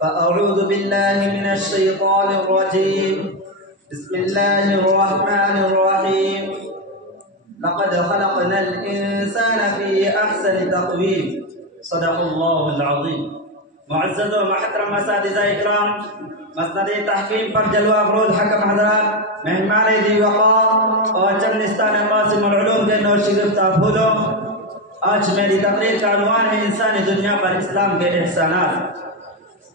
فأعوذ بالله من الشيطان الرجيم. بسم الله الرحمن الرحيم. لقد خلقنا الإنسان في أحسن تقويم. صدق الله العظيم. معزز و محترم اساتذہ اکرام، مسند تحکیم پر جلوہ افروز حکم حضرات، مہمان ذی وقار اور چندستان قاسم العلوم کے نوشگفتہ پھولوں، آج میری تقریر کا عنوان ہے انسانی دنیا پر اسلام کے احسانات۔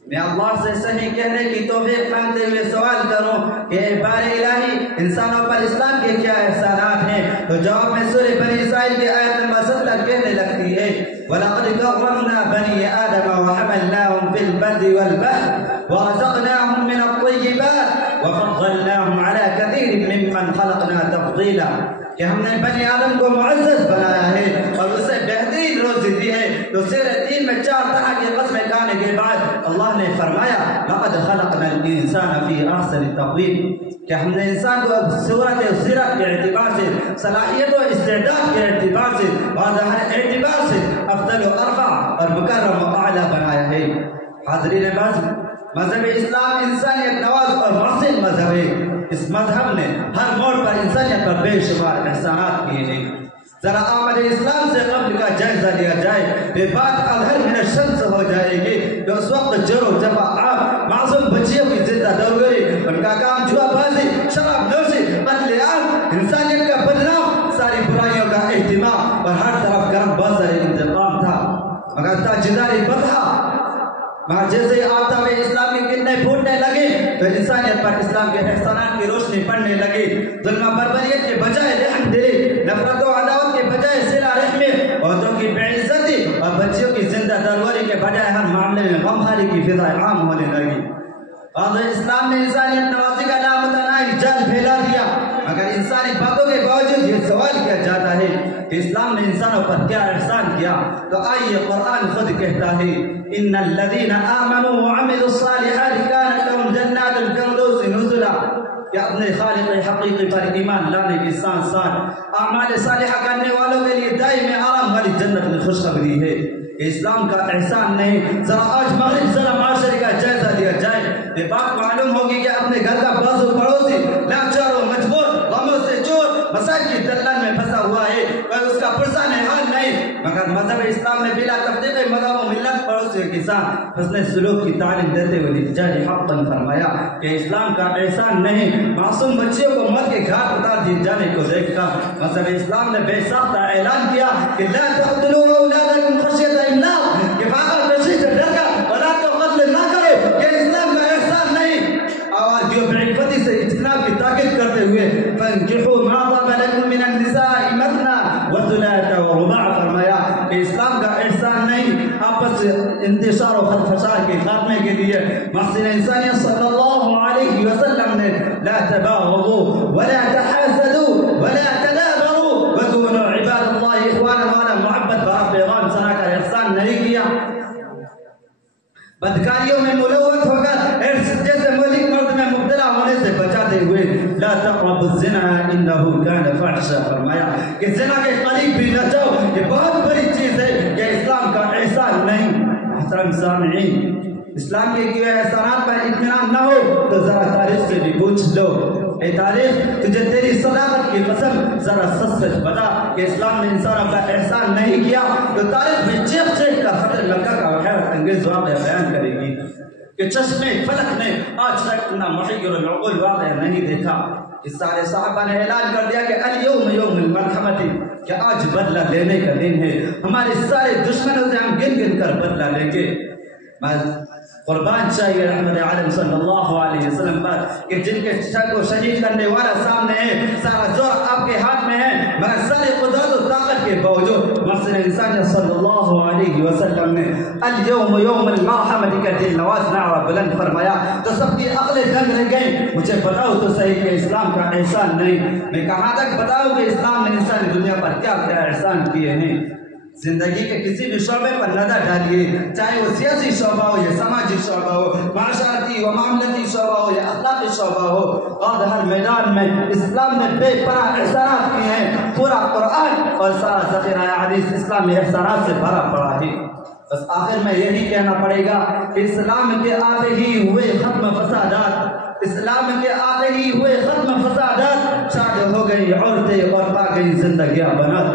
میں اللہ سے صحیح کہنے کی توفیق مانگتے ہوئے سوال کروں کہ اے بار الہی، انسانوں پر اسلام کے کیا احسانات ہیں؟ تو جواب میں سورہ بنی اسرائیل کی آیت نمبر 17 کہنے لگتی ہے وَلَقَدْ كَرَّمْنَا بَنِي آدَمَ وَحَمَلْنَاهُمْ فِي الْبَرِّ وَالْبَحْرِ وَرَزَقْنَاهُمْ مِنَ الطَّيِّبَاتِ وَفَضَّلْنَاهُمْ عَلَى كَثِيرٍ مِّمَّنْ خَلَقْنَا تَفْضِيلًا، کہ ہم نے بنی آدم کو معزز بنایا ہے اور اسے بہترین روزی دی ہے۔ تو سورہ 3 میں 4 طرح کی قسمیں کہنے کے بعد اللہ نے فرمایا لَقَدْ خَلَقْنَا الْإِنسَانَ فِي أَحْسَنِ تَقْوِيمٍ، کہ ہم نے انسان کو صورت و سیرت کے اعتبار سے، صلاحیت و استعداد کے اعتبار سے، واضح اعتبار سے افضل و ارفع اور مکرم و اعلیٰ بنایا ہے۔ حاضرین مذہب اسلام انسانیت نواز اور محسن مذہب ہے۔ اس مذہب نے ہر موڑ پر انسانیت پر بے شمار احسانات کیے ہیں۔ ذرا آمد اسلام سے قبل کا جائزہ لیا جائے، بے بات اظہر من الشمس ہو جائے گی کہ اس وقت جرو جفا معصوم بچیوں کی زندہ دوگری، ان کا کام جوا بازی، شراب نوشی، قتل عام، انسانیت کا بدنام، ساری برائیوں کا اہتمام اور ہر طرف گرم بازار انتقام تھا۔ مگر تاجداری بطحا مگر جیسے آفتاب اسلام کی کرنیں پھوٹنے لگی تو انسانیت پر اسلام کے احسانات کی روشنی پڑنے لگی۔ ظلم و بربریت کے بجائے رحم دلی، نفرت و عداوت کے بجائے صلہ رحمی، عورتوں کی بے عزتی اور بچیوں کی زندہ دروری کے بجائے ہر معاملے میں غمخواری کی فضا عام ہونے لگی۔ اور اسلام نے انسانیت نوازی کا نامتناہی جال پھیلا دیا۔ مگر انسانی باتوں کے باوجود یہ سوال کیا جاتا ہے کہ اسلام نے انسانوں پر کیا احسان کیا؟ تو آئیے قرآن خود کہتا ہے ان الذین آمنوا وعملوا الصالحات كانت لهم جنات الفردوس نزلا، کہ اپنے خالق حقیقی پر ایمان لانے کے ساتھ ساتھ اعمال صالحہ کرنے والوں کے لیے دائم آرام والی جنت میں خوشخبری ہے۔ اسلام کا احسان نہیں۔ ذرا آج مغرب ذرا معاشرے کا جائزہ لیا جائے، یہ بات معلوم ہوگی کہ اپنے گھر کا بازو پڑوسی لاچار و مجبور، غموں سے چور، مسائل کی دلدل میں پھنسا ہوا ہے، کوئی اس کا پرسان حال نہیں۔ مگر مذہب اسلام نے بلا تفریق مذہب و ملت پڑوسیوں کے ساتھ حسن سلوک کی تعلیم دیتے ہوئے احتجاج حقاً فرمایا کہ اسلام کا احسان نہیں معصوم بچیوں کو موت کے گھاٹ اتار دیے جانے کو دیکھ کر مذہب اسلام نے بے ساختہ اعلان کیا کہ لا تقتلوا اولادکم خشیۃ املاق، کہ فاقہ کشی سے ڈر کر اولاد کو قتل نہ کرو، یہ اسلام کا احسان نہیں۔ اور جو بعفتی سے اجتناب کی تاکید کرتے ہوئے فانکحوا ما طاب لکم من النساء مثنی وثلاث ورباع فرمایا کہ اسلام کا احسان نہیں آپس انتشار و خلفشار کے خاتمے کے لیے محسن انسانیت صلی اللہ علیہ وسلم نے لا تباغضوا ولا تحاسدوا ولا تدابروا وكونوا عباد اللہ اخوانا وانا محبت بھرا پیغام سنا کر احسان نہیں کیا۔ بدکاریوں میں ملوث ہو کر جیسے ملک مرد میں مبتلا ہونے سے بچاتے ہوئے لا تقربوا الزنا انه كان فاحشا فرمایا کہ زنا کے قریب بھی نہ جاؤ، یہ بہت بڑی چیز ہے، یہ اسلام کا احسان نہیں۔ محترم سامعین، اسلام کے کیے احسانات پر اطمینان نہ ہو تو ذرا تاریخ سے بھی پوچھ لو۔ اے تاریخ، تجھے تیری صداقت کی قسم ذرا سچ سچ بتا کہ اسلام نے انسانوں کا احسان نہیں کیا، تو تاریخ میں چیخ چیخ کا خطر مکہ کا حیرت انگیز واقعہ بیان کرے گی کہ چشمے فلک نے آج تک اتنا محیر العقول واقعہ نہیں دیکھا۔ اس سارے صحابہ نے اعلان کر دیا کہ الیوم یوم المرحمت، کہ آج بدلہ لینے کا دن ہے، ہمارے سارے دشمنوں سے ہم گن گن کر بدلہ لیں گے۔ قربان چاہیے رحمت عالم صلی اللہ علیہ وسلم پر کہ جن کے شک کو شہید کرنے والا سامنے ہے، سارا زور آپ کے ہاتھ میں ہے، مگر سارے قدرت و طاقت کے باوجود محسن انسانیت صلی اللہ علیہ وسلم نے الیوم یوم المرحمت کا دل نواز نعرہ بلند فرمایا تو سب کی عقلیں دنگ رہ گئیں۔ مجھے بتاؤ تو صحیح کہ اسلام کا احسان نہیں، میں کہاں تک بتاؤں کہ اسلام نے انسانی دنیا پر کیا کیا احسان کیے ہیں۔ زندگی کے کسی بھی شعبے پر نظر ڈالیے، چاہے وہ سیاسی شعبہ ہو یا سماجی شعبہ ہو، معاشرتی و معاملتی شعبہ ہو یا اخلاقی شعبہ ہو، اور ہر میدان میں اسلام نے بے پناہ احسانات کیے ہیں۔ پورا قرآن اور سارا ذخیرہ حدیث اسلامی احسانات سے بھرا پڑا ہے۔ بس آخر میں یہی کہنا پڑے گا کہ اسلام کے آتے ہی ہوئے ختم فسادات، اسلام کے آتے ہی ہوئے ختم فسادات، شاد ہو گئی عورتیں اور پا گئی زندگیاں بنات۔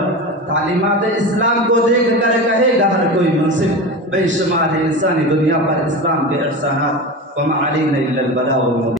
تعلیمات اسلام کو دیکھ کر کہے گا ہر کوئی منصف، بے شمار ہے انسانی دنیا پر اسلام کے احسانات، وما علینا الا البلاغ المبین۔